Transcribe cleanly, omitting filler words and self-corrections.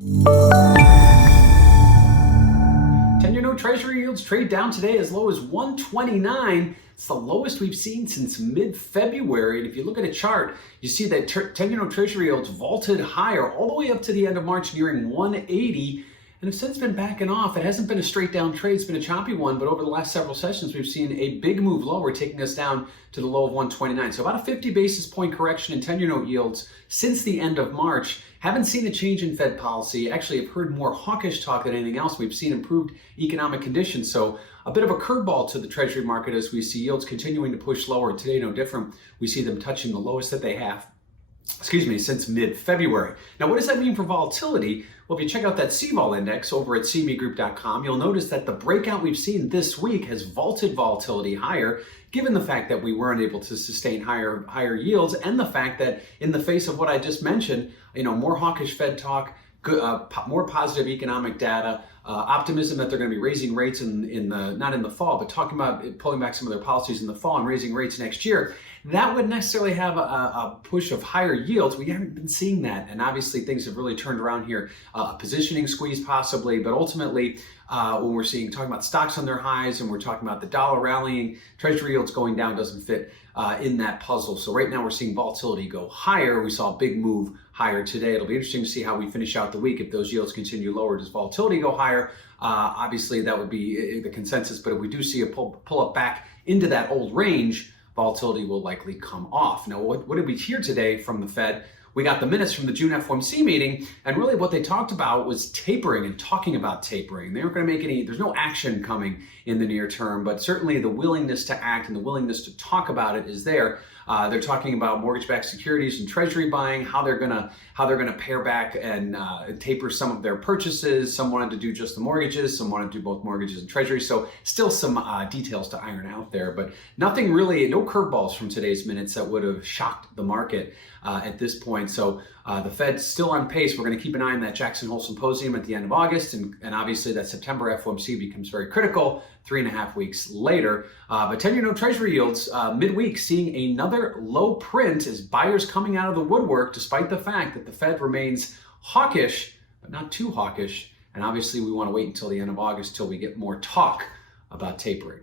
10-year note treasury yields trade down today as low as 129. It's the lowest we've seen since mid-February. And if you look at a chart, you see that 10-year note treasury yields vaulted higher all the way up to the end of March, nearing 180. And have since been backing off. It hasn't been a straight down trade, it's been a choppy one, but over the last several sessions, we've seen a big move lower, taking us down to the low of 129. So about a 50 basis point correction in 10-year note yields since the end of March. Haven't seen a change in Fed policy. Actually, I've heard more hawkish talk than anything else. We've seen improved economic conditions. So a bit of a curveball to the treasury market as we see yields continuing to push lower. Today, no different. We see them touching the lowest that they have since mid-February. Now, what does that mean for volatility? Well, if you check out that CVOL index over at cmegroup.com, you'll notice that the breakout we've seen this week has vaulted volatility higher, given the fact that we weren't able to sustain higher yields, and the fact that in the face of what I just mentioned, more hawkish Fed talk, more positive economic data, optimism that they're going to be raising rates not in the fall, but talking about pulling back some of their policies in the fall and raising rates next year. That would necessarily have a push of higher yields. We haven't been seeing that, and obviously things have really turned around here. Positioning squeeze possibly, but ultimately when we're talking about stocks on their highs and we're talking about the dollar rallying, treasury yields going down doesn't fit in that puzzle. So right now we're seeing volatility go higher. We saw a big move higher today. It'll be interesting to see how we finish out the week. If those yields continue lower, does volatility go higher? Obviously that would be the consensus, but if we do see a pull up back into that old range, volatility will likely come off. Now, what did we hear today from the Fed? We got the minutes from the June FOMC meeting, and really what they talked about was tapering and talking about tapering. They aren't going to make there's no action coming in the near term, but certainly the willingness to act and the willingness to talk about it is there. They're talking about mortgage-backed securities and treasury buying, how they're gonna pare back and taper some of their purchases. Some wanted to do just the mortgages, some wanted to do both mortgages and treasury. So still some details to iron out there, but nothing really, no curveballs from today's minutes that would have shocked the market at this point. So the Fed's still on pace. We're going to keep an eye on that Jackson Hole Symposium at the end of August, and obviously that September FOMC becomes very critical 3.5 weeks later. But 10-year note treasury yields midweek seeing another low print as buyers coming out of the woodwork, despite the fact that the Fed remains hawkish, but not too hawkish. And obviously we want to wait until the end of August till we get more talk about tapering.